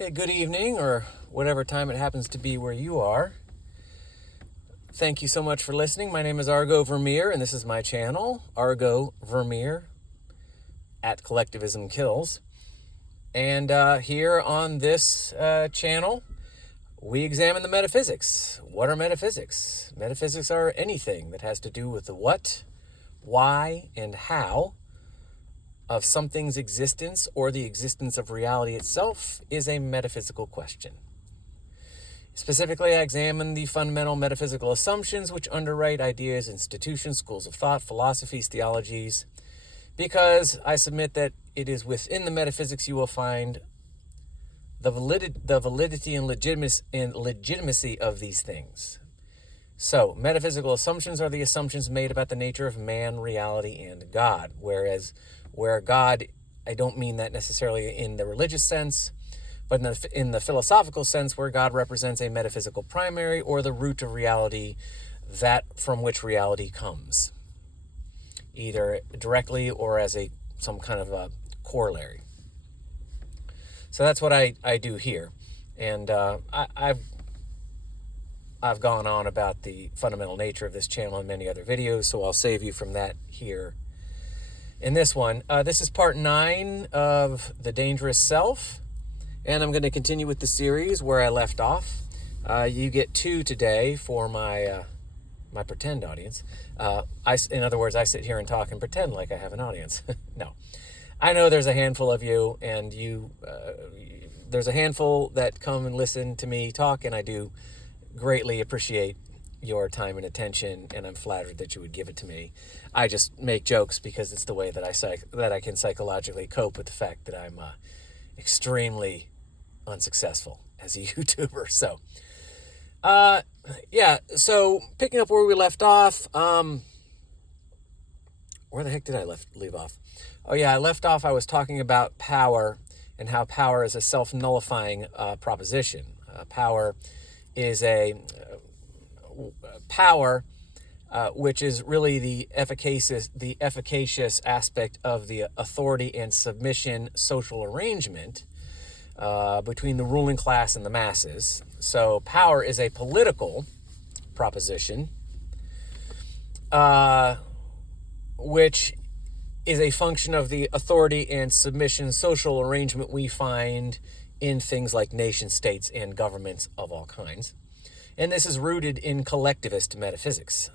Okay, good evening, or whatever time it happens to be where you are. Thank you so much for listening. My name is Argo Vermeer, and this is my channel, Argo Vermeer, at Collectivism Kills. And here on this channel, we examine the metaphysics. What are metaphysics? Metaphysics are anything that has to do with the what, why, and how of something's existence or the existence of reality itself is a metaphysical question. Specifically, I examine the fundamental metaphysical assumptions which underwrite ideas, institutions, schools of thought, philosophies, theologies, because I submit that it is within the metaphysics you will find the validity and legitimacy of these things. So, metaphysical assumptions are the assumptions made about the nature of man, reality, and God, where God, I don't mean that necessarily in the religious sense, but in the philosophical sense, where God represents a metaphysical primary or the root of reality, that from which reality comes, either directly or as some kind of a corollary. So that's what I do here, and I've gone on about the fundamental nature of this channel in many other videos, so I'll save you from that here. In this one, this is part 9 of The Dangerous Self, and I'm going to continue with the series where I left off. You get 2 today for my pretend audience. In other words, I sit here and talk and pretend like I have an audience. No. I know there's a handful of you, and there's a handful that come and listen to me talk, and I do greatly appreciate your time and attention, and I'm flattered that you would give it to me. I just make jokes because it's the way that I can psychologically cope with the fact that I'm extremely unsuccessful as a YouTuber. So, so picking up where we left off, where the heck did I leave off? Oh yeah, I left off, I was talking about power and how power is a self-nullifying proposition. Power is power, which is really the efficacious aspect of the authority and submission social arrangement between the ruling class and the masses. So power is a political proposition, which is a function of the authority and submission social arrangement we find in things like nation states and governments of all kinds. And this is rooted in collectivist metaphysics.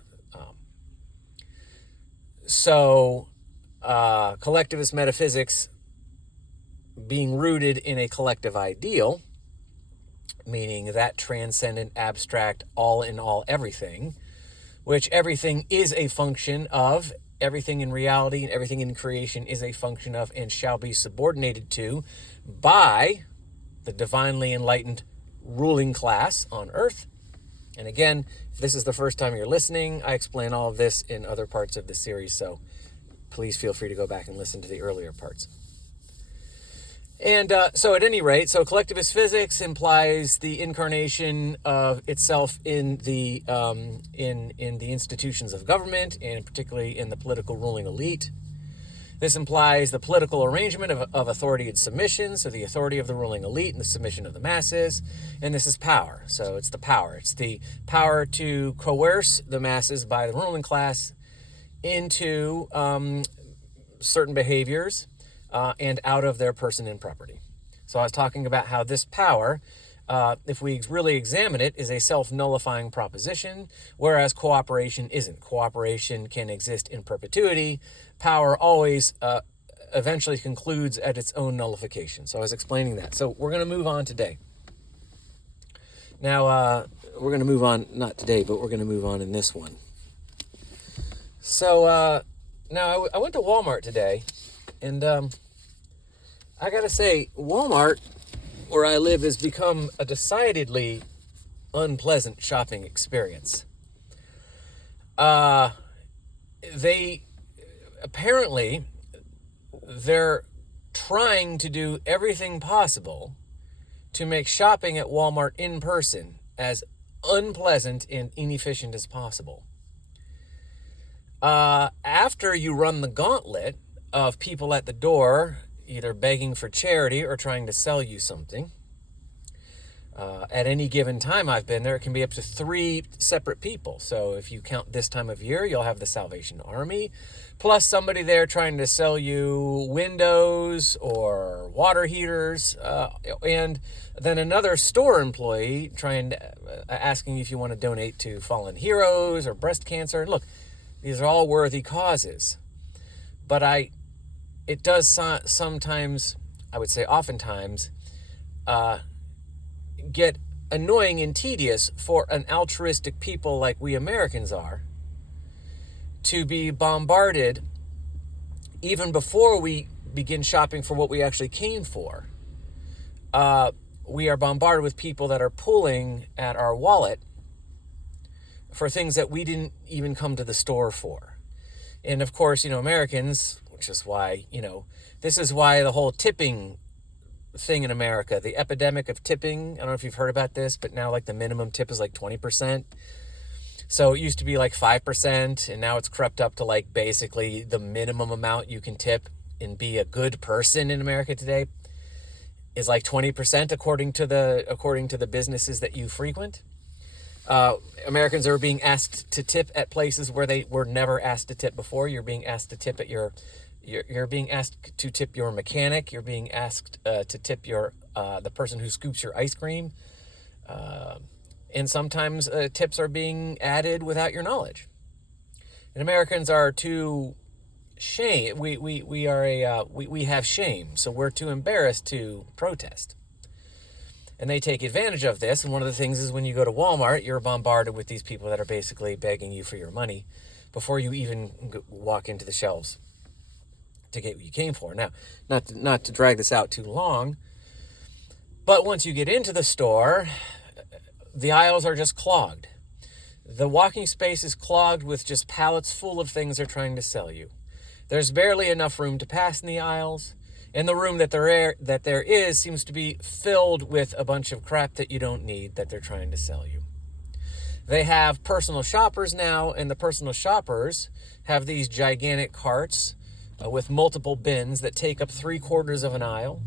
Collectivist metaphysics being rooted in a collective ideal, meaning that transcendent, abstract, all in all everything, which everything is a function of, everything in reality and everything in creation is a function of and shall be subordinated to by the divinely enlightened ruling class on earth. And again, if this is the first time you're listening, I explain all of this in other parts of the series, so please feel free to go back and listen to the earlier parts. And so at any rate, so collectivist physics implies the incarnation of itself in the institutions of government, and particularly in the political ruling elite. This implies the political arrangement of authority and submission, so the authority of the ruling elite and the submission of the masses, and this is power. So it's the power. It's the power to coerce the masses by the ruling class into certain behaviors and out of their person and property. So I was talking about how this power, if we really examine it, is a self-nullifying proposition, whereas cooperation isn't. Cooperation can exist in perpetuity. Power always eventually concludes at its own nullification. So I was explaining that. So we're going to move on today. Now, we're going to move on, not today, but we're going to move on in this one. So now I went to Walmart today, and I got to say, Walmart, where I live, has become a decidedly unpleasant shopping experience. They're trying to do everything possible to make shopping at Walmart in person as unpleasant and inefficient as possible. After you run the gauntlet of people at the door either begging for charity or trying to sell you something, At any given time I've been there, it can be up to 3 separate people. So if you count this time of year, you'll have the Salvation Army, plus somebody there trying to sell you windows or water heaters, and then another store employee asking if you want to donate to fallen heroes or breast cancer. And look, these are all worthy causes. But it does sometimes, I would say oftentimes, get annoying and tedious for an altruistic people like we Americans are to be bombarded even before we begin shopping for what we actually came for. We are bombarded with people that are pulling at our wallet for things that we didn't even come to the store for. And of course, Americans, which is why, this is why the whole tipping thing in America, the epidemic of tipping, I don't know if you've heard about this, but now like the minimum tip is like 20%. So it used to be like 5%, and now it's crept up to like basically the minimum amount you can tip and be a good person in America today is like 20% according to the businesses that you frequent. Americans are being asked to tip at places where they were never asked to tip before. You're being asked to tip at you're being asked to tip your mechanic. You're being asked to tip the person who scoops your ice cream. And sometimes tips are being added without your knowledge. And Americans are too shame. We have shame, so we're too embarrassed to protest. And they take advantage of this. And one of the things is when you go to Walmart, you're bombarded with these people that are basically begging you for your money before you even walk into the shelves to get what you came for. Now, not to drag this out too long, but once you get into the store, the aisles are just clogged. The walking space is clogged with just pallets full of things they're trying to sell you. There's barely enough room to pass in the aisles, and the room that there is seems to be filled with a bunch of crap that you don't need that they're trying to sell you. They have personal shoppers now, and the personal shoppers have these gigantic carts with multiple bins that take up 3/4 of an aisle.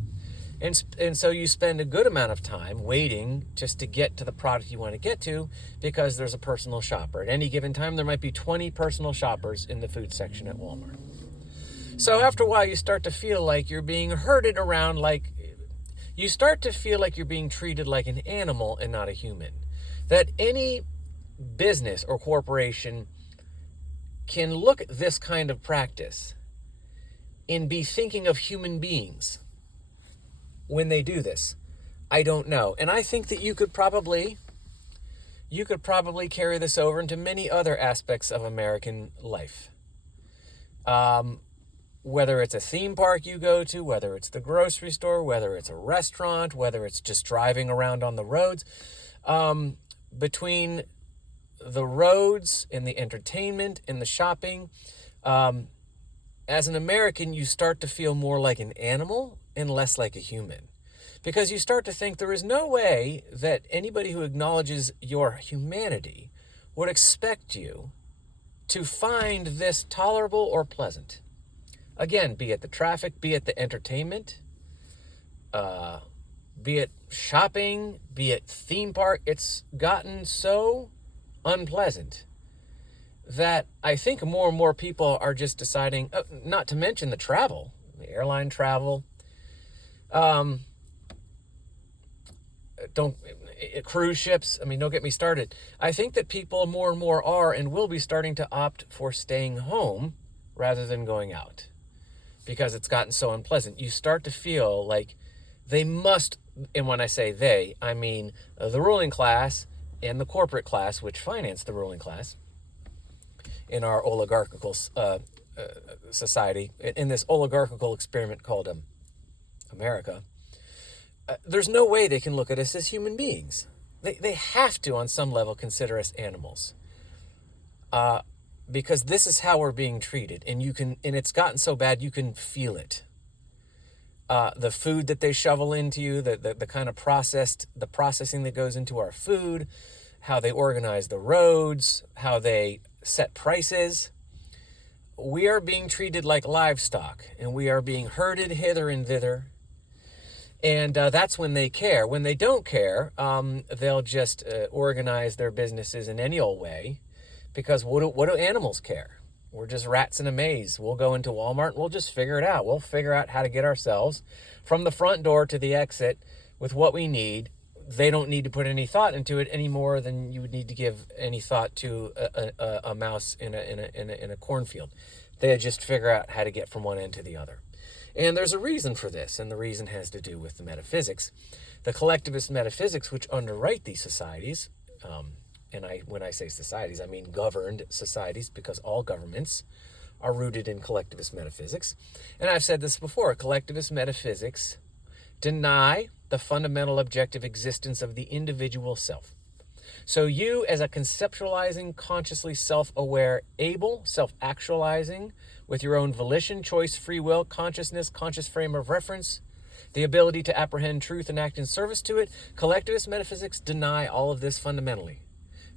And so you spend a good amount of time waiting just to get to the product you want to get to because there's a personal shopper. At any given time, there might be 20 personal shoppers in the food section at Walmart. So after a while, you start to feel like you're being herded around you start to feel like you're being treated like an animal and not a human. That any business or corporation can look at this kind of practice and be thinking of human beings when they do this. I don't know. And I think that you could probably carry this over into many other aspects of American life. Whether it's a theme park you go to, whether it's the grocery store, whether it's a restaurant, whether it's just driving around on the roads, between the roads and the entertainment and the shopping, as an American, you start to feel more like an animal and less like a human. Because you start to think there is no way that anybody who acknowledges your humanity would expect you to find this tolerable or pleasant. Again, be it the traffic, be it the entertainment, be it shopping, be it theme park, it's gotten so unpleasant that I think more and more people are just deciding, not to mention the travel, the airline travel, cruise ships. I mean, don't get me started. I think that people more and more are and will be starting to opt for staying home rather than going out because it's gotten so unpleasant. You start to feel like they must, and when I say they, I mean the ruling class and the corporate class, which finance the ruling class in our oligarchical society, in this oligarchical experiment called America. There's no way they can look at us as human beings. They have to, on some level, consider us animals. Because this is how we're being treated. And it's gotten so bad, you can feel it. The food that they shovel into you, the kind of processing that goes into our food, how they organize the roads, how they set prices. We are being treated like livestock, and we are being herded hither and thither. And that's when they care. When they don't care, they'll just organize their businesses in any old way, because what do animals care? We're just rats in a maze. We'll go into Walmart and we'll just figure it out. We'll figure out how to get ourselves from the front door to the exit with what we need. They don't need to put any thought into it any more than you would need to give any thought to a mouse in a cornfield. They just figure out how to get from one end to the other. And there's a reason for this, and the reason has to do with the metaphysics. The collectivist metaphysics, which underwrite these societies, when I say societies, I mean governed societies, because all governments are rooted in collectivist metaphysics. And I've said this before, collectivist metaphysics deny the fundamental objective existence of the individual self. So you, as a conceptualizing, consciously self-aware, able, self-actualizing, with your own volition, choice, free will, consciousness, conscious frame of reference, the ability to apprehend truth and act in service to it, collectivist metaphysics deny all of this fundamentally.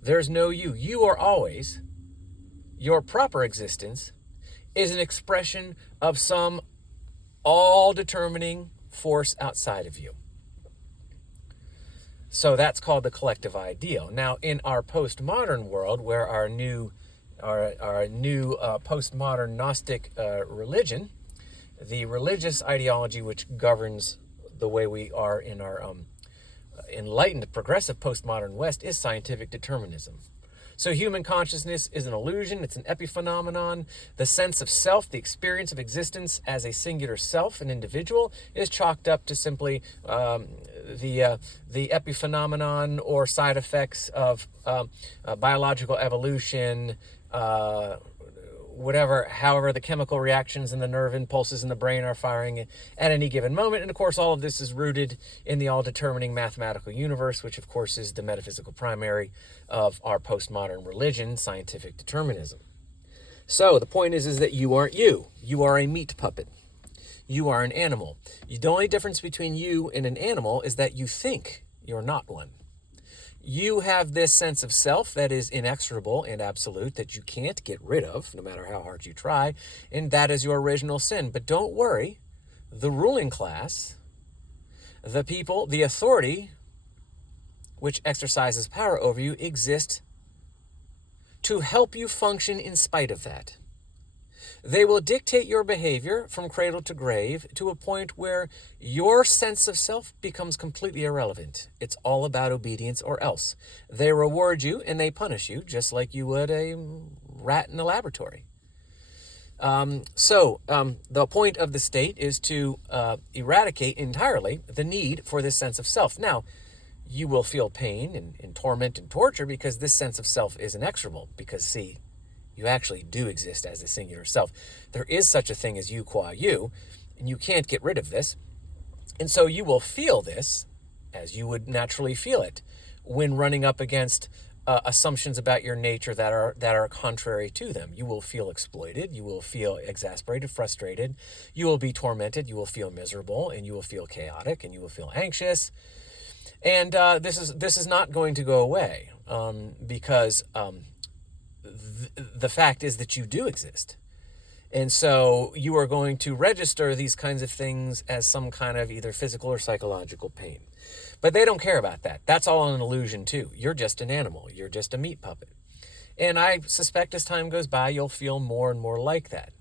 There's no you. You are always, your proper existence is an expression of some all-determining force outside of you. So that's called the collective ideal. Now, in our postmodern world, where our new postmodern Gnostic religion, the religious ideology which governs the way we are in our enlightened, progressive postmodern West, is scientific determinism. So human consciousness is an illusion, it's an epiphenomenon. The sense of self, the experience of existence as a singular self, an individual, is chalked up to simply the epiphenomenon or side effects of biological evolution, however the chemical reactions and the nerve impulses in the brain are firing at any given moment. And of course, all of this is rooted in the all-determining mathematical universe, which of course is the metaphysical primary of our postmodern religion, scientific determinism. So the point is that you aren't you. You are a meat puppet. You are an animal. The only difference between you and an animal is that you think you're not one. You have this sense of self that is inexorable and absolute, that you can't get rid of, no matter how hard you try, and that is your original sin. But don't worry, the ruling class, the people, the authority which exercises power over you, exist to help you function in spite of that. They will dictate your behavior from cradle to grave to a point where your sense of self becomes completely irrelevant. It's all about obedience or else. They reward you and they punish you just like you would a rat in a laboratory. The point of the state is to eradicate entirely the need for this sense of self. Now, you will feel pain and torment and torture because this sense of self is inexorable. Because, see, you actually do exist as a singular self. There is such a thing as you qua you, and you can't get rid of this. And so you will feel this as you would naturally feel it when running up against assumptions about your nature that are contrary to them. You will feel exploited. You will feel exasperated, frustrated. You will be tormented. You will feel miserable, and you will feel chaotic, and you will feel anxious. And this is not going to go away because the fact is that you do exist. And so you are going to register these kinds of things as some kind of either physical or psychological pain. But they don't care about that. That's all an illusion too. You're just an animal. You're just a meat puppet. And I suspect as time goes by, you'll feel more and more like that.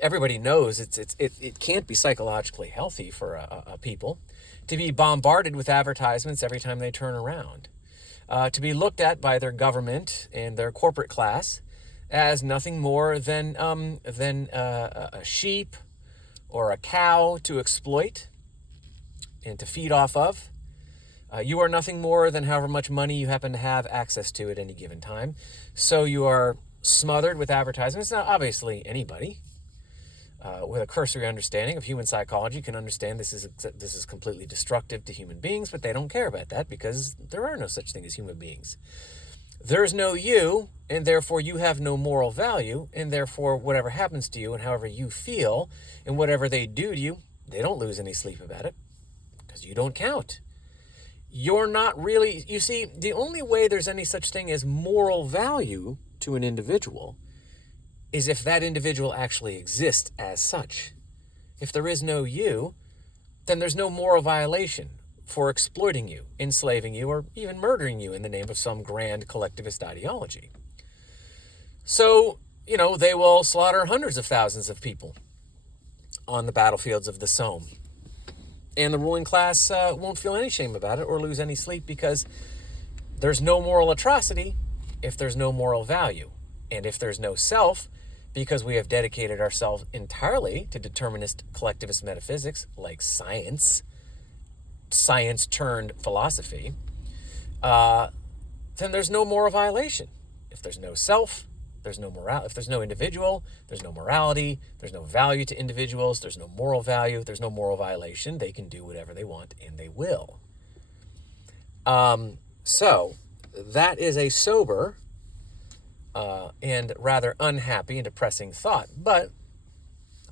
Everybody knows it can't be psychologically healthy for a people to be bombarded with advertisements every time they turn around. To be looked at by their government and their corporate class as nothing more than a sheep or a cow to exploit and to feed off of. You are nothing more than however much money you happen to have access to at any given time. So you are smothered with advertisements. Now, obviously, anybody with a cursory understanding of human psychology can understand this is completely destructive to human beings, but they don't care about that because there are no such thing as human beings. There's no you, and therefore you have no moral value, and therefore whatever happens to you and however you feel and whatever they do to you, they don't lose any sleep about it because you don't count. You're not really, you see, the only way there's any such thing as moral value to an individual is if that individual actually exists as such. If there is no you, then there's no moral violation for exploiting you, enslaving you, or even murdering you in the name of some grand collectivist ideology. So, they will slaughter hundreds of thousands of people on the battlefields of the Somme. And the ruling class won't feel any shame about it or lose any sleep, because there's no moral atrocity if there's no moral value. And if there's no self, because we have dedicated ourselves entirely to determinist collectivist metaphysics like science turned philosophy, then there's no moral violation. If there's no self, there's no morality. If there's no individual, there's no morality. There's no value to individuals. There's no moral value. There's no moral violation. They can do whatever they want, and they will. So that is a sober and rather unhappy and depressing thought. But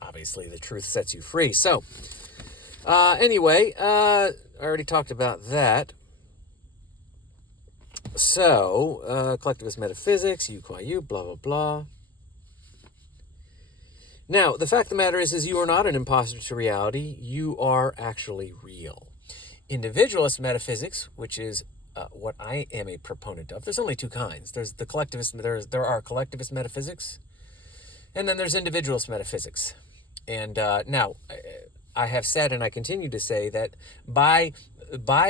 obviously the truth sets you free. So anyway, I already talked about that. So, collectivist metaphysics, you qua you, blah, blah, blah. Now, the fact of the matter is you are not an imposter to reality. You are actually real. Individualist metaphysics, which is what I am a proponent of. There's only two kinds. There's the collectivist. There are collectivist metaphysics, and then there's individualist metaphysics. And now, I have said, and I continue to say, that by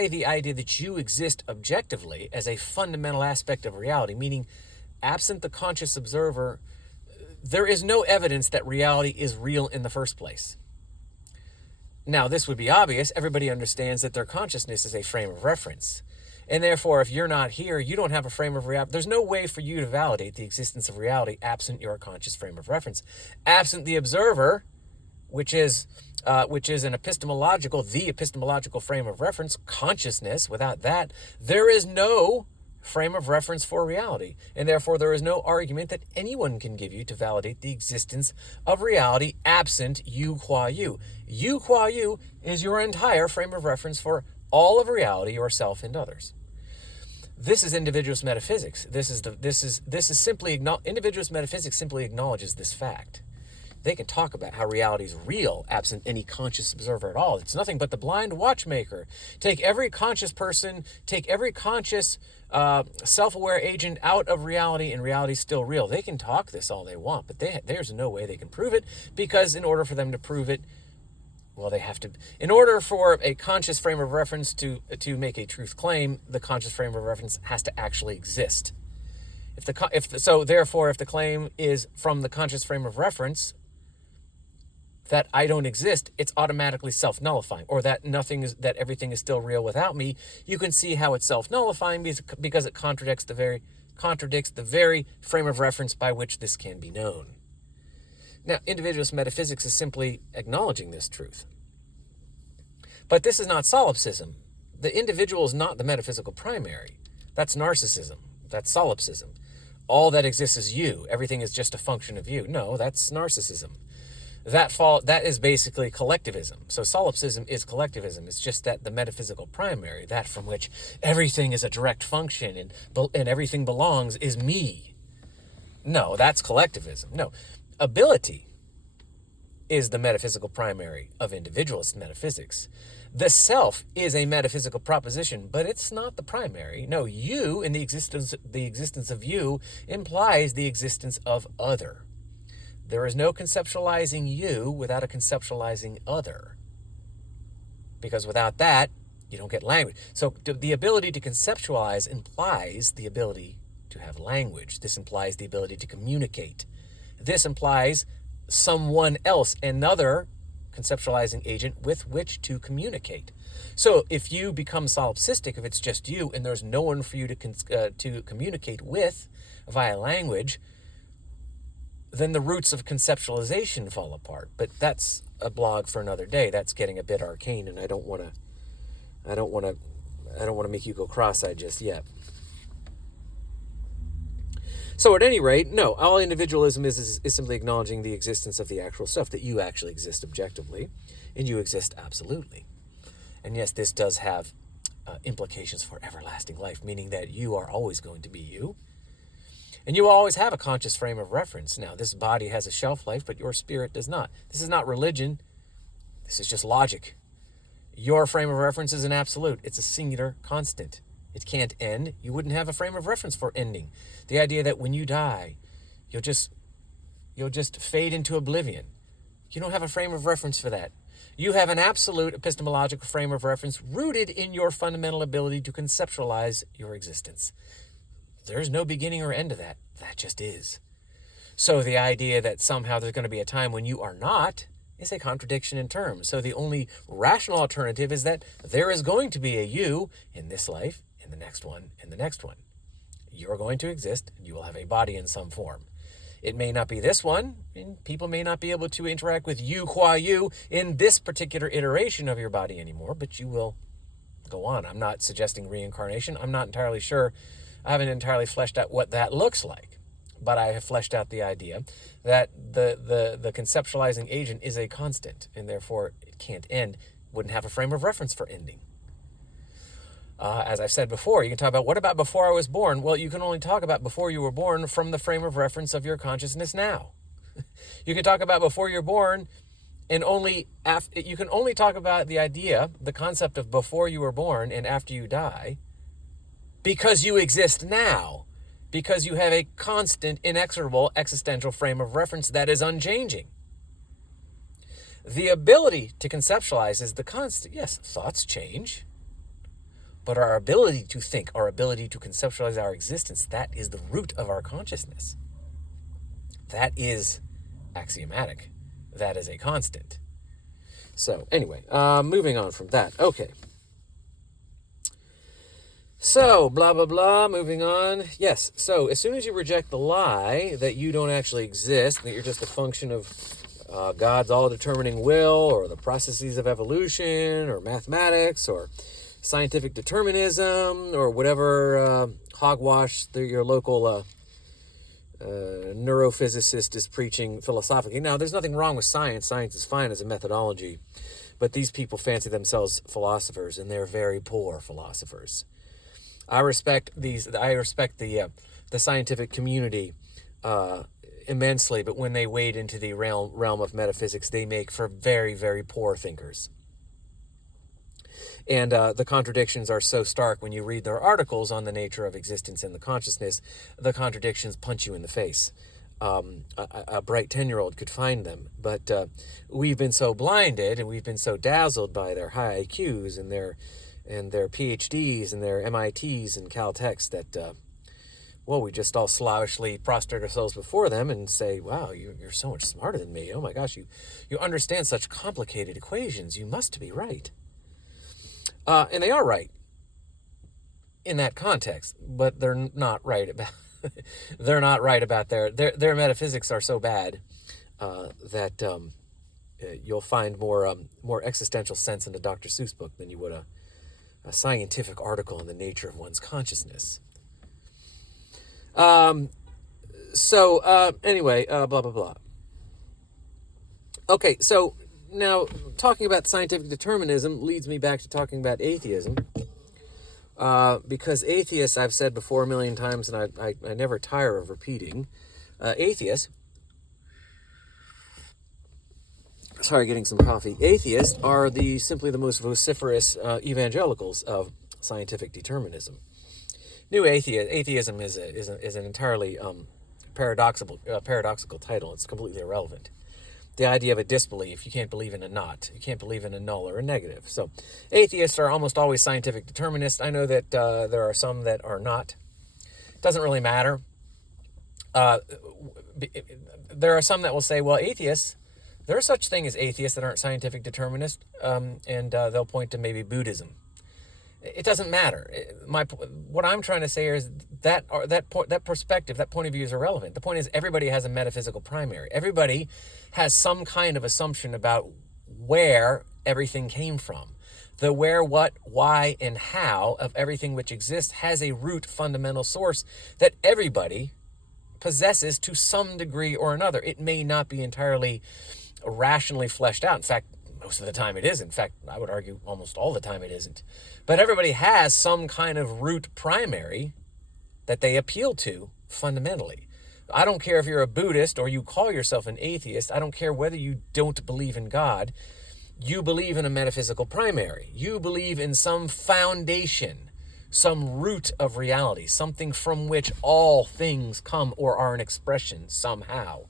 the idea that you exist objectively as a fundamental aspect of reality, meaning absent the conscious observer, there is no evidence that reality is real in the first place. Now, this would be obvious. Everybody understands that their consciousness is a frame of reference. And therefore, if you're not here, you don't have a frame of reality. There's no way for you to validate the existence of reality absent your conscious frame of reference. Absent the observer, which is the epistemological frame of reference, consciousness. Without that, there is no frame of reference for reality. And therefore, there is no argument that anyone can give you to validate the existence of reality absent you qua you. You qua you is your entire frame of reference for all of reality, yourself and others. This is individualist metaphysics. Individualist metaphysics simply acknowledges this fact. They can talk about how reality is real absent any conscious observer at all. It's nothing but the blind watchmaker. Take every conscious person, take every conscious self-aware agent out of reality, and reality is still real. They can talk this all they want, but there's no way they can prove it, because in order for them to prove it, well, they have to. In order for a conscious frame of reference to make a truth claim, the conscious frame of reference has to actually exist. If the claim is from the conscious frame of reference that I don't exist, it's automatically self-nullifying, or that everything is still real without me. You can see how it's self-nullifying because it contradicts the very frame of reference by which this can be known. Now, individualist metaphysics is simply acknowledging this truth. But this is not solipsism. The individual is not the metaphysical primary. That's narcissism. That's solipsism. All that exists is you. Everything is just a function of you. No, that's narcissism. That is basically collectivism. So solipsism is collectivism. It's just that the metaphysical primary, that from which everything is a direct function and everything belongs, is me. No, that's collectivism. No. Ability is the metaphysical primary of individualist metaphysics. The self is a metaphysical proposition, but it's not the primary. No, you, in the existence of you, implies the existence of other. There is no conceptualizing you without a conceptualizing other. Because without that, you don't get language. So the ability to conceptualize implies the ability to have language. This implies the ability to communicate. This implies someone else, another conceptualizing agent with which to communicate. So if you become solipsistic, if it's just you and there's no one for you to communicate with via language, then the roots of conceptualization fall apart. But that's a blog for another day. That's getting a bit arcane, and I don't want to make you go cross-eyed just yet. So at any rate, no, all individualism is simply acknowledging the existence of the actual stuff, that you actually exist objectively, and you exist absolutely. And yes, this does have implications for everlasting life, meaning that you are always going to be you, and you will always have a conscious frame of reference. Now, this body has a shelf life, but your spirit does not. This is not religion. This is just logic. Your frame of reference is an absolute. It's a singular constant. It can't end. You wouldn't have a frame of reference for ending. The idea that when you die, you'll just fade into oblivion. You don't have a frame of reference for that. You have an absolute epistemological frame of reference rooted in your fundamental ability to conceptualize your existence. There's no beginning or end to that. That just is. So the idea that somehow there's going to be a time when you are not is a contradiction in terms. So the only rational alternative is that there is going to be a you in this life, in the next one, in the next one. You're going to exist, and you will have a body in some form. It may not be this one, and people may not be able to interact with you qua you in this particular iteration of your body anymore, but you will go on. I'm not suggesting reincarnation. I'm not entirely sure. I haven't entirely fleshed out what that looks like, but I have fleshed out the idea that the conceptualizing agent is a constant, and therefore it can't end, wouldn't have a frame of reference for ending. As I've said before, you can talk about, what about before I was born? Well, you can only talk about before you were born from the frame of reference of your consciousness now. You can talk about before you're born, and you can only talk about the idea, the concept of before you were born and after you die, because you exist now, because you have a constant, inexorable existential frame of reference that is unchanging. The ability to conceptualize is the constant. Yes, thoughts change. But our ability to think, our ability to conceptualize our existence, that is the root of our consciousness. That is axiomatic. That is a constant. So anyway, moving on from that. Okay. So, blah, blah, blah, moving on. Yes, so as soon as you reject the lie that you don't actually exist, that you're just a function of God's all-determining will, or the processes of evolution, or mathematics, or scientific determinism, or whatever hogwash your local neurophysicist is preaching philosophically. Now, there's nothing wrong with science. Science is fine as a methodology. But these people fancy themselves philosophers, and they're very poor philosophers. I respect the scientific community immensely, but when they wade into the realm of metaphysics, they make for very, very poor thinkers. And the contradictions are so stark when you read their articles on the nature of existence and the consciousness. The contradictions punch you in the face. A bright 10-year-old could find them, but we've been so blinded and we've been so dazzled by their high IQs and their PhDs and their MITs and Caltechs that, we just all slavishly prostrate ourselves before them and say, wow, you're so much smarter than me. Oh my gosh, you understand such complicated equations. You must be right. And they are right in that context, but they're not right about their metaphysics are so bad that you'll find more existential sense in a Dr. Seuss book than you would a scientific article on the nature of one's consciousness. Anyway, blah, blah, blah. Okay, so now talking about scientific determinism leads me back to talking about atheism. Because atheists, I've said before a million times, and I never tire of repeating, atheists, sorry, getting some coffee. Atheists are simply the most vociferous evangelicals of scientific determinism. New atheism is an entirely paradoxical title. It's completely irrelevant. The idea of a disbelief, you can't believe in a not. You can't believe in a null or a negative. So atheists are almost always scientific determinists. I know that there are some that are not. It doesn't really matter. There are some that will say, well, atheists, there are such thing as atheists that aren't scientific determinists, and they'll point to maybe Buddhism. It doesn't matter. What I'm trying to say is that perspective, that point of view is irrelevant. The point is everybody has a metaphysical primary. Everybody has some kind of assumption about where everything came from. The where, what, why, and how of everything which exists has a root fundamental source that everybody possesses to some degree or another. It may not be entirely rationally fleshed out. In fact, most of the time it isn't. In fact, I would argue almost all the time it isn't. But everybody has some kind of root primary that they appeal to fundamentally. I don't care if you're a Buddhist or you call yourself an atheist. I don't care whether you don't believe in God. You believe in a metaphysical primary. You believe in some foundation, some root of reality, something from which all things come or are an expression somehow.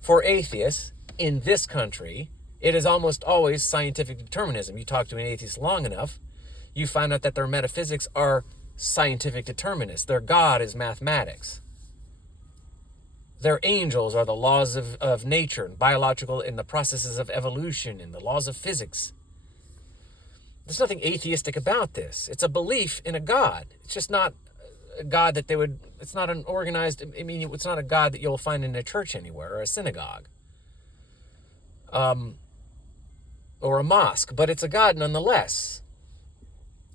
For atheists in this country, it is almost always scientific determinism. You talk to an atheist long enough, you find out that their metaphysics are scientific determinists. Their God is mathematics. Their angels are the laws of nature and biological and the processes of evolution and the laws of physics. There's nothing atheistic about this. It's a belief in a God. It's just not a God that they would, it's not an organized, I mean, it's not a God that you'll find in a church anywhere or a synagogue. Or a mosque, but it's a God nonetheless.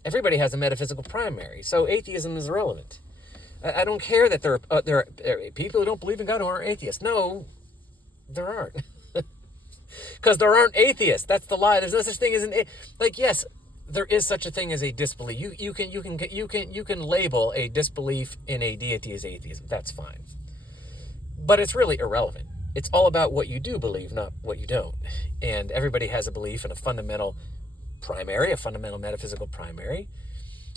Everybody has a metaphysical primary, so atheism is irrelevant. I don't care that there are people who don't believe in God who aren't atheists. No, there aren't. Because there aren't atheists. That's the lie. There's no such thing as yes, there is such a thing as a disbelief. You can label a disbelief in a deity as atheism. That's fine. But it's really irrelevant. It's all about what you do believe, not what you don't. And everybody has a belief in a fundamental primary, a fundamental metaphysical primary,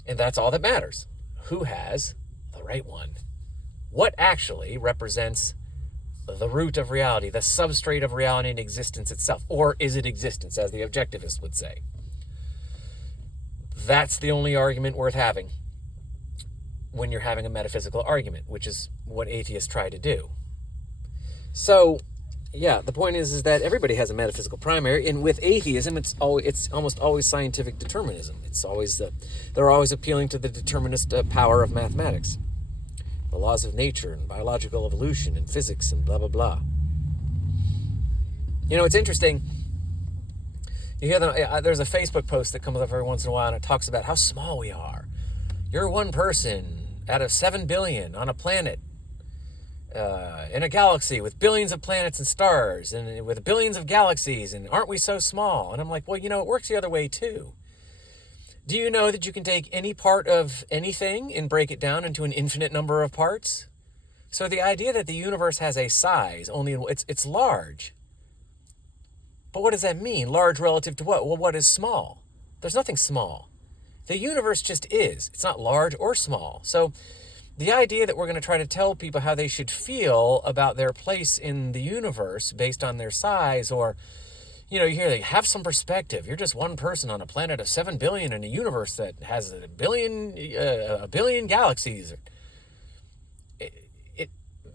and that's all that matters. Who has the right one? What actually represents the root of reality, the substrate of reality and existence itself? Or is it existence, as the objectivist would say? That's the only argument worth having when you're having a metaphysical argument, which is what atheists try to do. So, yeah, the point is that everybody has a metaphysical primary, and with atheism, it's almost always scientific determinism. It's always they're always appealing to the determinist power of mathematics, the laws of nature and biological evolution and physics and blah blah blah. You know, it's interesting. You hear there's a Facebook post that comes up every once in a while, and it talks about how small we are. You're one person out of 7 billion on a planet. In a galaxy with billions of planets and stars and with billions of galaxies, and aren't we so small? And I'm like, well, it works the other way too. Do you know that you can take any part of anything and break it down into an infinite number of parts? So the idea that the universe has a size, it's large. But what does that mean? Large relative to what? Well, what is small? There's nothing small. The universe just is. It's not large or small. So the idea that we're going to try to tell people how they should feel about their place in the universe based on their size, or, you hear they have some perspective. You're just one person on a planet of 7 billion in a universe that has a billion galaxies.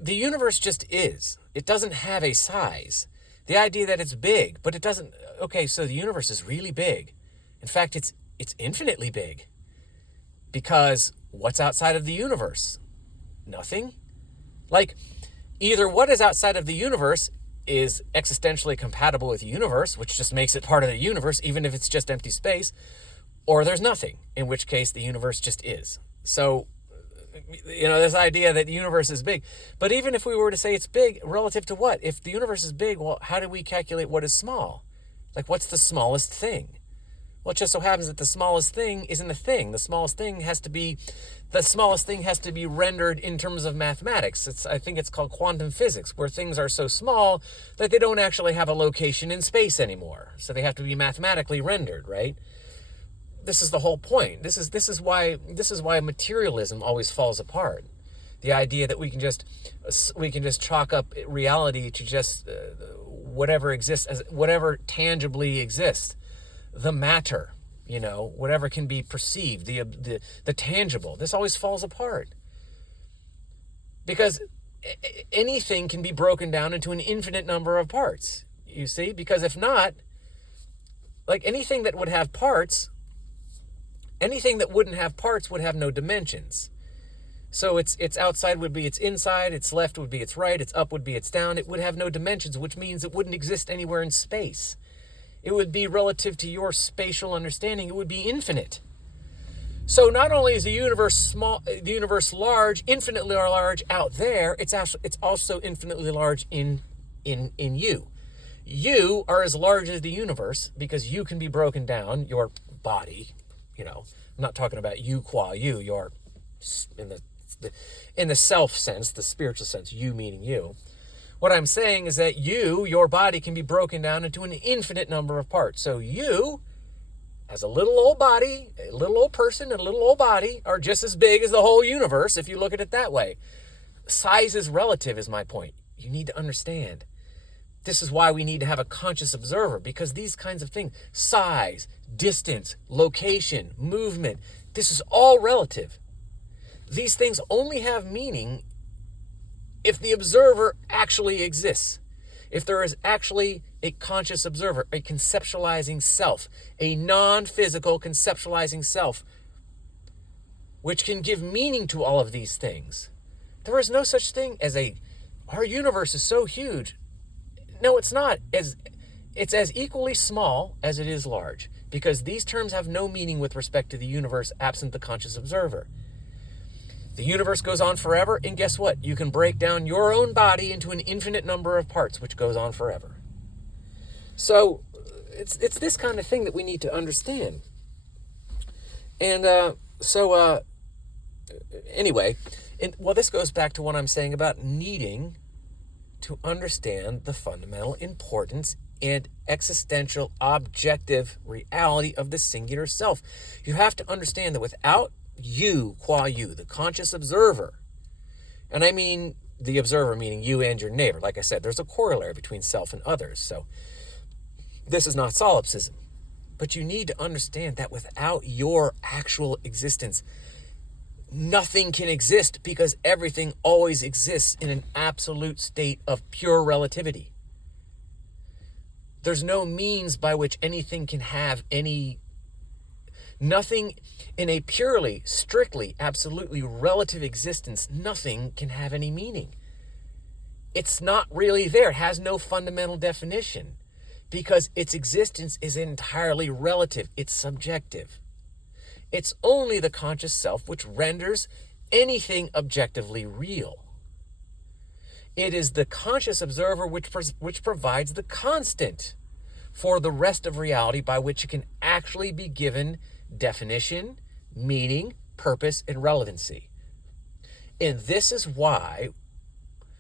The universe just is. It doesn't have a size. The idea that it's big, but it doesn't. Okay, so the universe is really big. In fact, it's infinitely big. Because what's outside of the universe? Nothing. Like, either what is outside of the universe is existentially compatible with the universe, which just makes it part of the universe, even if it's just empty space, or there's nothing, in which case the universe just is. So, this idea that the universe is big. But even if we were to say it's big, relative to what? If the universe is big, well, how do we calculate what is small? Like, what's the smallest thing? Well, it just so happens that the smallest thing isn't a thing. The smallest thing has to be rendered in terms of mathematics. I think it's called quantum physics, where things are so small that they don't actually have a location in space anymore. So they have to be mathematically rendered, right? This is the whole point. This is why materialism always falls apart. The idea that we can just chalk up reality to just whatever exists, as whatever tangibly exists. The matter, whatever can be perceived, the tangible. This always falls apart. Because anything can be broken down into an infinite number of parts, you see? Because if not, like anything that wouldn't have parts would have no dimensions. So its outside would be its inside, its left would be its right, its up would be its down. It would have no dimensions, which means it wouldn't exist anywhere in space. It would be relative to your spatial understanding. It would be infinite. So not only is the universe large, infinitely large out there, it's also infinitely large in you. You are as large as the universe because you can be broken down. Your body, I'm not talking about you qua you. You're in the self sense, the spiritual sense. You meaning you. What I'm saying is that your body can be broken down into an infinite number of parts. So you, as a little old body, a little old person and a little old body, are just as big as the whole universe if you look at it that way. Size is relative is my point. You need to understand. This is why we need to have a conscious observer, because these kinds of things, size, distance, location, movement, this is all relative. These things only have meaning if the observer actually exists. If there is actually a conscious observer, a conceptualizing self, a non-physical conceptualizing self, which can give meaning to all of these things. There is no such thing as our universe is so huge. No, it's not. It's as equally small as it is large, because these terms have no meaning with respect to the universe absent the conscious observer. The universe goes on forever, and guess what? You can break down your own body into an infinite number of parts, which goes on forever. So it's this kind of thing that we need to understand. And anyway, this goes back to what I'm saying about needing to understand the fundamental importance and existential objective reality of the singular self. You have to understand that without you, qua you, the conscious observer, and I mean the observer meaning you and your neighbor. Like I said, there's a corollary between self and others. So this is not solipsism. But you need to understand that without your actual existence, nothing can exist, because everything always exists in an absolute state of pure relativity. There's no means by which anything can have nothing in a purely, strictly, absolutely relative existence, nothing can have any meaning. It's not really there. It has no fundamental definition, because its existence is entirely relative. It's subjective. It's only the conscious self which renders anything objectively real. It is the conscious observer which provides the constant for the rest of reality, by which it can actually be given definition, meaning, purpose, and relevancy. And this is why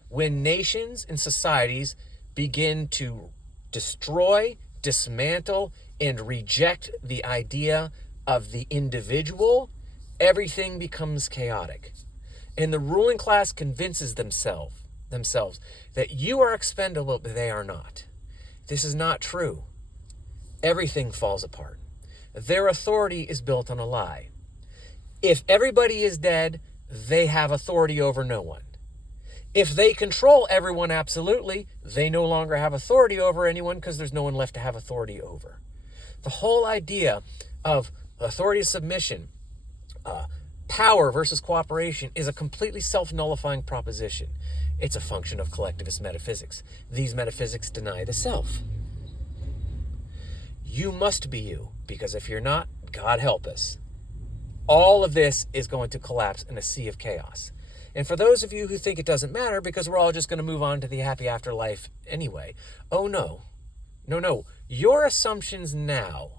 when nations and societies begin to destroy, dismantle, and reject the idea of the individual, everything becomes chaotic. And the ruling class convinces themselves that you are expendable, but they are not. This is not true. Everything falls apart. Their authority is built on a lie. If everybody is dead, they have authority over no one. If they control everyone absolutely, they no longer have authority over anyone, because there's no one left to have authority over. The whole idea of authority submission, power versus cooperation, is a completely self-nullifying proposition. It's a function of collectivist metaphysics. These metaphysics deny the self. You must be you, because if you're not, God help us. All of this is going to collapse in a sea of chaos. And for those of you who think it doesn't matter because we're all just going to move on to the happy afterlife anyway, oh no. No. Your assumptions now,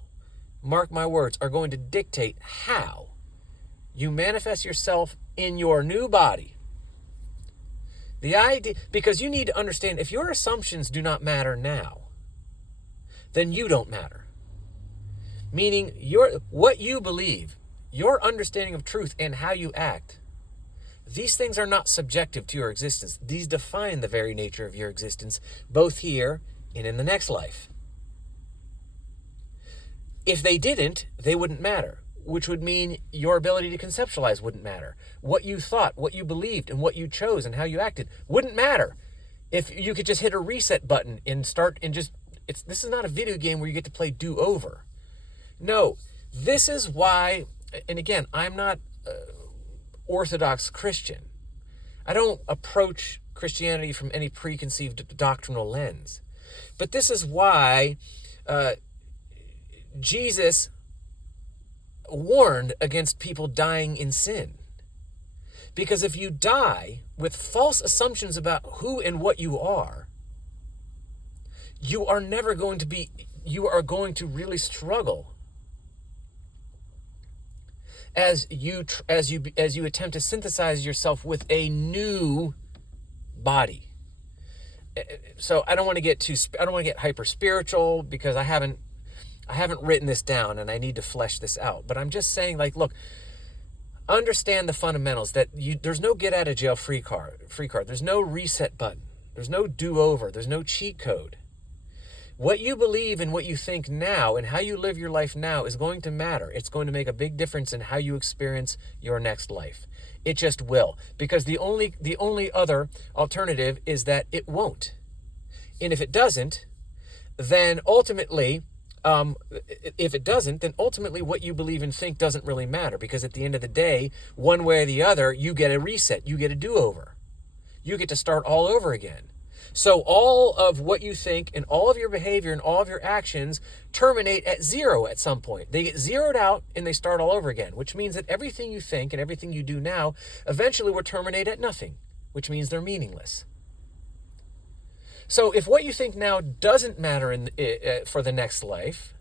mark my words, are going to dictate how you manifest yourself in your new body. The idea, because you need to understand, if your assumptions do not matter now, then you don't matter. Meaning what you believe, your understanding of truth and how you act, these things are not subjective to your existence. These define the very nature of your existence, both here and in the next life. If they didn't, they wouldn't matter, which would mean your ability to conceptualize wouldn't matter. What you thought, what you believed, and what you chose and how you acted wouldn't matter. If you could just hit a reset button and this is not a video game where you get to play do-over. No, this is why, and again, I'm not Orthodox Christian. I don't approach Christianity from any preconceived doctrinal lens. But this is why Jesus warned against people dying in sin. Because if you die with false assumptions about who and what you are going to really struggle as you attempt to synthesize yourself with a new body. so I don't want to get hyper spiritual, because I haven't written this down and I need to flesh this out. But I'm just saying, like, look, understand the fundamentals, that there's no get out of jail free card. There's no reset button. There's no do-over. There's no cheat code. What you believe and what you think now and how you live your life now is going to matter. It's going to make a big difference in how you experience your next life. It just will. Because the only other alternative is that it won't. And if it doesn't, then ultimately, what you believe and think doesn't really matter. Because at the end of the day, one way or the other, you get a reset. You get a do-over. You get to start all over again. So all of what you think and all of your behavior and all of your actions terminate at zero at some point. They get zeroed out and they start all over again, which means that everything you think and everything you do now eventually will terminate at nothing, which means they're meaningless. So if what you think now doesn't matter for the next life,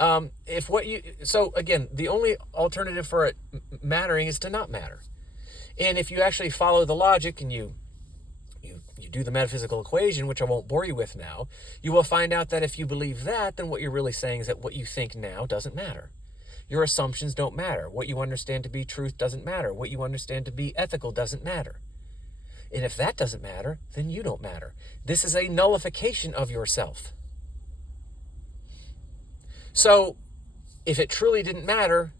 so again, the only alternative for it mattering is to not matter. And if you actually follow the logic and you do the metaphysical equation, which I won't bore you with now, you will find out that if you believe that, then what you're really saying is that what you think now doesn't matter. Your assumptions don't matter. What you understand to be truth doesn't matter. What you understand to be ethical doesn't matter. And if that doesn't matter, then you don't matter. This is a nullification of yourself. So if it truly didn't matter,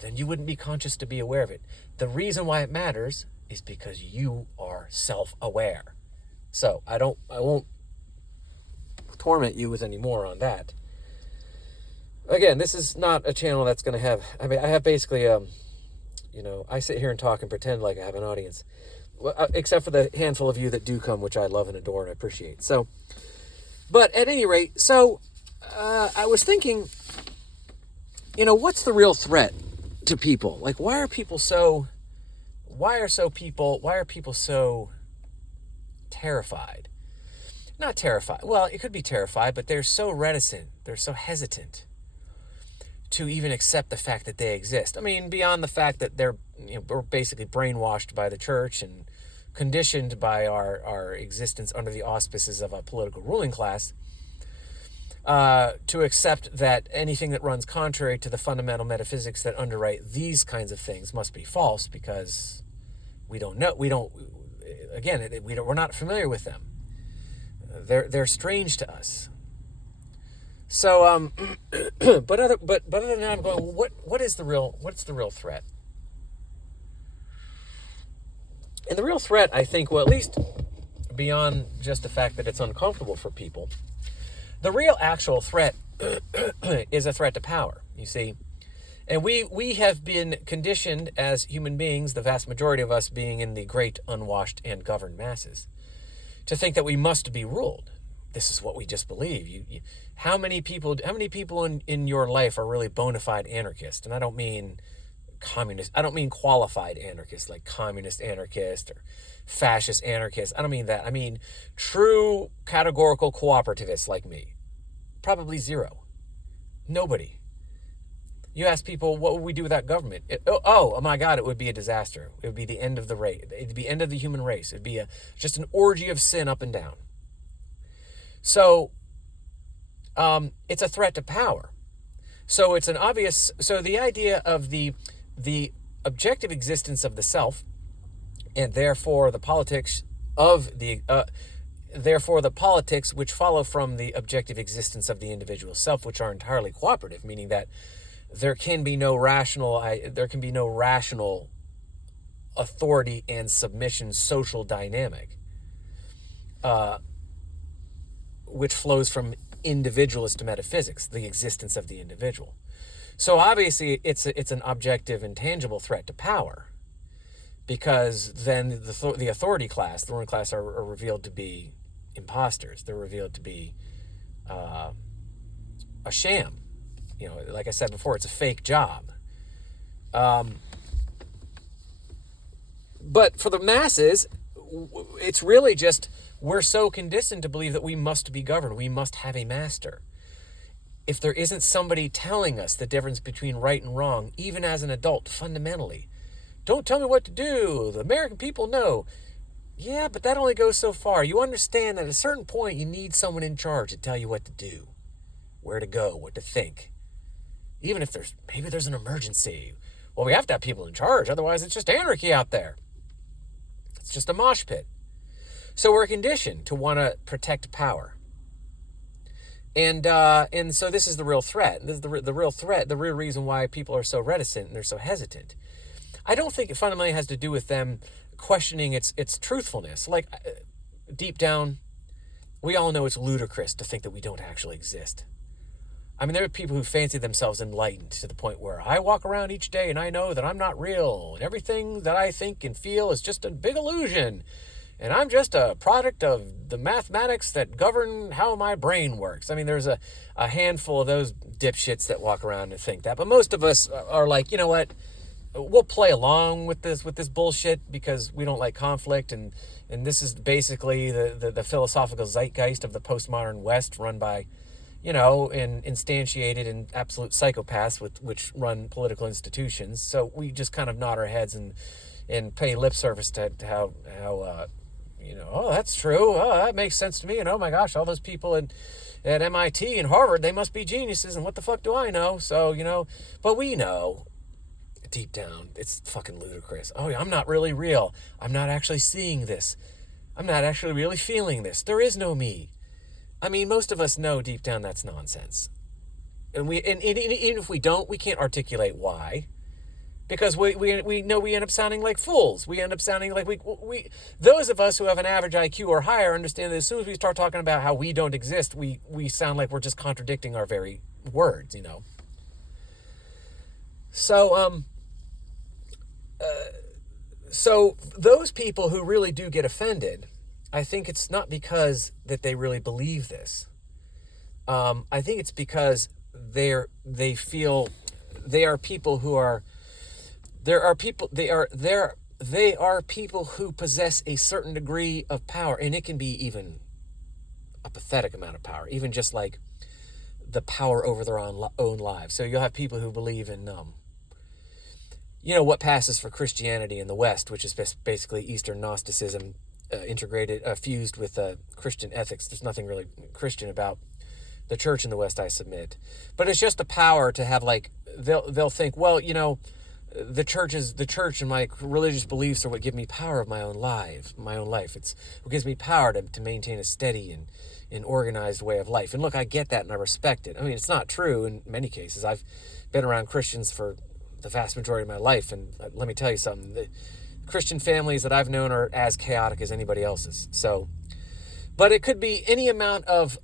then you wouldn't be conscious to be aware of it. The reason why it matters is because you are self-aware. So I won't torment you with any more on that. Again, this is not a channel that's going to have, I have basically, I sit here and talk and pretend like I have an audience. Well, except for the handful of you that do come, which I love and adore and appreciate. So, but at any rate, I was thinking, what's the real threat to people? Like, why are people so terrified? Not terrified. Well, it could be terrified, but they're so reticent. They're so hesitant to even accept the fact that they exist. I mean, beyond the fact that we're basically brainwashed by the church and conditioned by our existence under the auspices of a political ruling class, to accept that anything that runs contrary to the fundamental metaphysics that underwrite these kinds of things must be false, because we're not familiar with them. They're strange to us. So, but other than that, I'm going, what's the real threat? And the real threat, I think, well, at least beyond just the fact that it's uncomfortable for people, the real actual threat is a threat to power, you see. And we have been conditioned as human beings, the vast majority of us being in the great unwashed and governed masses, to think that we must be ruled. This is what we just believe. How many people in your life are really bona fide anarchists? And I don't mean communist. I don't mean qualified anarchists like communist anarchist or fascist anarchist. I don't mean that. I mean true categorical cooperativists like me. Probably zero. Nobody. You ask people, what would we do without government? Oh my God, it would be a disaster. It would be the end of the race. It would be the end of the human race. It would be just an orgy of sin up and down. So, it's a threat to power. So it's an obvious. So the idea of the objective existence of the self, and therefore the politics which follow from the objective existence of the individual self, which are entirely cooperative, meaning that there can be no rational authority and submission social dynamic, which flows from individualist metaphysics, the existence of the individual. So obviously it's an objective and tangible threat to power, because then the authority class, the ruling class, are revealed to be imposters. They're revealed to be a sham. Like I said before, it's a fake job. But for the masses, it's really just, we're so conditioned to believe that we must be governed. We must have a master. If there isn't somebody telling us the difference between right and wrong, even as an adult, fundamentally, don't tell me what to do. The American people know. Yeah, but that only goes so far. You understand that at a certain point you need someone in charge to tell you what to do, where to go, what to think. Even if maybe there's an emergency. Well, we have to have people in charge, otherwise it's just anarchy out there. It's just a mosh pit. So we're conditioned to want to protect power. And so this is the real threat. This is the real threat, the real reason why people are so reticent and they're so hesitant. I don't think it fundamentally has to do with them questioning its truthfulness. Like, deep down, we all know it's ludicrous to think that we don't actually exist. I mean, there are people who fancy themselves enlightened to the point where I walk around each day and I know that I'm not real, and everything that I think and feel is just a big illusion, and I'm just a product of the mathematics that govern how my brain works. I mean, there's a handful of those dipshits that walk around and think that, but most of us are like, you know what? We'll play along with this bullshit because we don't like conflict, and this is basically the philosophical zeitgeist of the postmodern West, run by, and instantiated and absolute psychopaths which run political institutions. So we just kind of nod our heads and pay lip service to how oh, that's true. Oh, that makes sense to me. And oh my gosh, all those people at MIT and Harvard, they must be geniuses. And what the fuck do I know? So, but we know deep down, it's fucking ludicrous. Oh, I'm not really real. I'm not actually seeing this. I'm not actually really feeling this. There is no me. I mean, most of us know deep down that's nonsense. And even if we don't, we can't articulate why. Because we know we end up sounding like fools. We end up sounding like we those of us who have an average IQ or higher understand that as soon as we start talking about how we don't exist, we sound like we're just contradicting our very words, So, so those people who really do get offended, I think it's not because that they really believe this. I think it's because they are people who possess a certain degree of power, and it can be even a pathetic amount of power, even just like the power over their own lives. So you'll have people who believe in what passes for Christianity in the West, which is basically Eastern Gnosticism fused with Christian ethics. There's nothing really Christian about the church in the West, I submit. But it's just the power to have, like, they'll think, well, the church and my religious beliefs are what give me power of my own life. It's what gives me power to maintain a steady and organized way of life. And look, I get that and I respect it. I mean, it's not true in many cases. I've been around Christians for the vast majority of my life, and let me tell you something. The Christian families that I've known are as chaotic as anybody else's. So, but it could be any amount of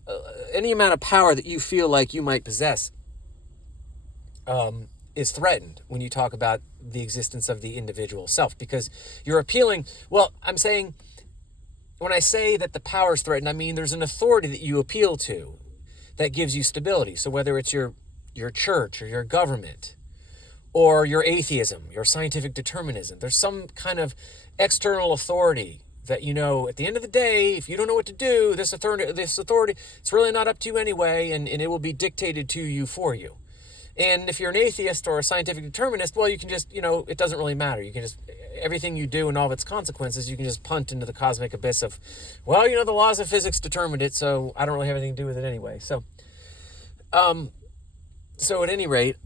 power that you feel like you might possess is threatened when you talk about the existence of the individual self, because you're appealing. Well, I'm saying, when I say that the power is threatened, I mean there's an authority that you appeal to that gives you stability. So whether it's your church or your government, or your atheism, your scientific determinism, there's some kind of external authority that, at the end of the day, if you don't know what to do, this authority, it's really not up to you anyway, and it will be dictated to you for you. And if you're an atheist or a scientific determinist, well, you can just, it doesn't really matter. You can just, everything you do and all of its consequences, you can just punt into the cosmic abyss of, well, the laws of physics determined it, so I don't really have anything to do with it anyway. So at any rate,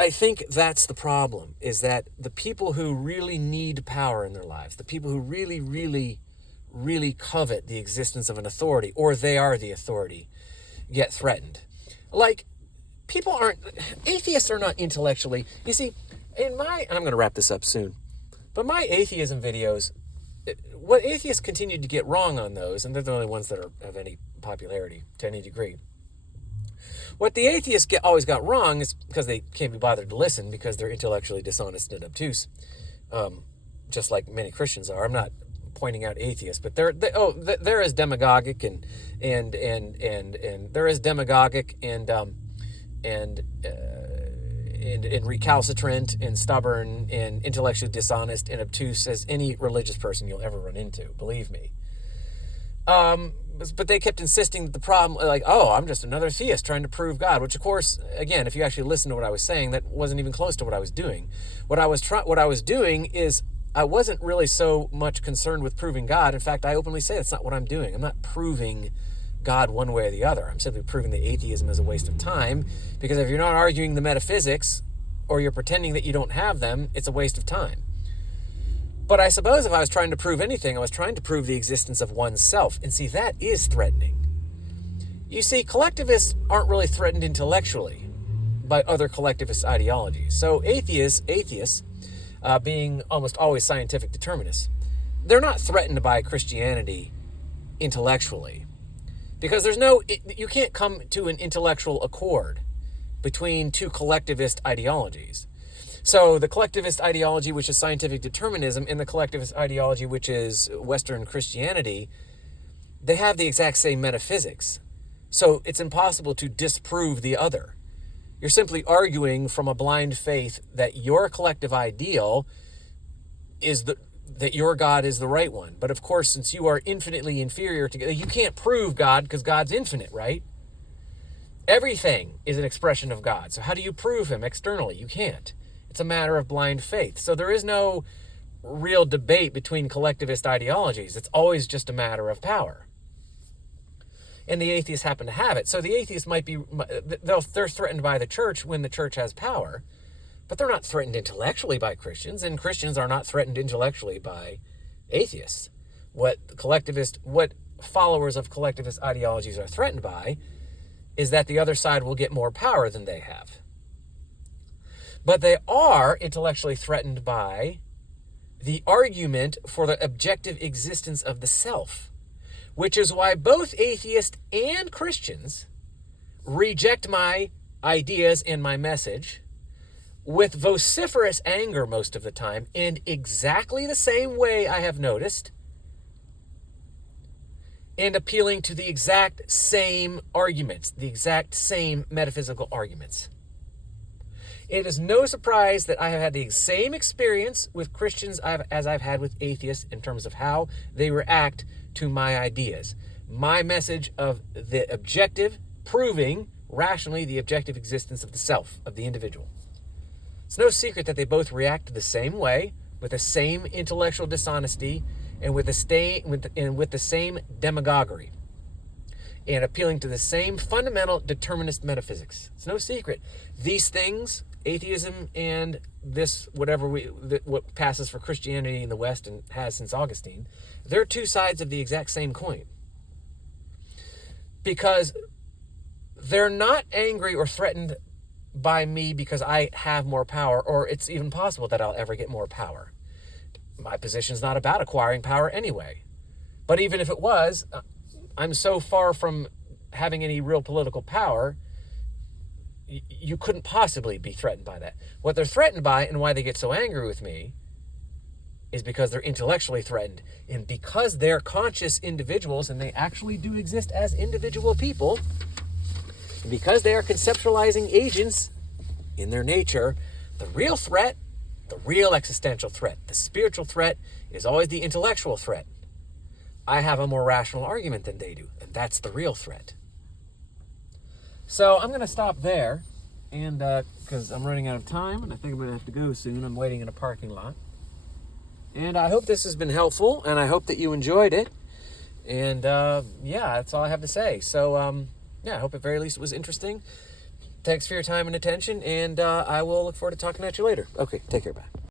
I think that's the problem, is that the people who really need power in their lives, the people who really, really, really covet the existence of an authority, or they are the authority, get threatened. Like, atheists are not intellectually, you see, and I'm going to wrap this up soon, but my atheism videos, what atheists continue to get wrong on those, and they're the only ones that are of any popularity to any degree, what the atheists always got wrong is because they can't be bothered to listen, because they're intellectually dishonest and obtuse, just like many Christians are. I'm not pointing out atheists, but they're as demagogic and they're as demagogic and recalcitrant and stubborn and intellectually dishonest and obtuse as any religious person you'll ever run into. Believe me. But they kept insisting that the problem, like, oh, I'm just another theist trying to prove God, which, of course, again, if you actually listen to what I was saying, that wasn't even close to what I was doing. What I was doing is I wasn't really so much concerned with proving God. In fact, I openly say that's not what I'm doing. I'm not proving God one way or the other. I'm simply proving that atheism is a waste of time, because if you're not arguing the metaphysics, or you're pretending that you don't have them, it's a waste of time. But I suppose if I was trying to prove anything, I was trying to prove the existence of oneself. And see, that is threatening. You see, collectivists aren't really threatened intellectually by other collectivist ideologies. So atheists, being almost always scientific determinists, they're not threatened by Christianity intellectually. Because you can't come to an intellectual accord between two collectivist ideologies. So the collectivist ideology, which is scientific determinism, and the collectivist ideology, which is Western Christianity, they have the exact same metaphysics. So it's impossible to disprove the other. You're simply arguing from a blind faith that your collective ideal is that your God is the right one. But of course, since you are infinitely inferior to God, you can't prove God because God's infinite, right? Everything is an expression of God. So how do you prove him externally? You can't. It's a matter of blind faith. So there is no real debate between collectivist ideologies. It's always just a matter of power. And the atheists happen to have it. So the atheists they're threatened by the church when the church has power, but they're not threatened intellectually by Christians, and Christians are not threatened intellectually by atheists. What followers of collectivist ideologies are threatened by is that the other side will get more power than they have. But they are intellectually threatened by the argument for the objective existence of the self, which is why both atheists and Christians reject my ideas and my message with vociferous anger most of the time, in exactly the same way I have noticed, and appealing to the exact same arguments, the exact same metaphysical arguments. It is no surprise that I have had the same experience with Christians as I've had with atheists in terms of how they react to my ideas. My message of the objective, proving rationally the objective existence of the self, of the individual. It's no secret that they both react the same way, with the same intellectual dishonesty, and with the same demagoguery, and appealing to the same fundamental determinist metaphysics. It's no secret. These things, atheism and what passes for Christianity in the West and has since Augustine, they're two sides of the exact same coin. Because they're not angry or threatened by me because I have more power, or it's even possible that I'll ever get more power. My position's not about acquiring power anyway. But even if it was, I'm so far from having any real political power, you couldn't possibly be threatened by that. What they're threatened by, and why they get so angry with me, is because they're intellectually threatened. And because they're conscious individuals, and they actually do exist as individual people, and because they are conceptualizing agents in their nature, the real threat, the real existential threat, the spiritual threat, is always the intellectual threat. I have a more rational argument than they do, and that's the real threat. So I'm going to stop there, and because I'm running out of time, and I think I'm going to have to go soon. I'm waiting in a parking lot. And I hope this has been helpful, and I hope that you enjoyed it. And that's all I have to say. So I hope at very least it was interesting. Thanks for your time and attention, and I will look forward to talking at you later. Okay, take care, bye.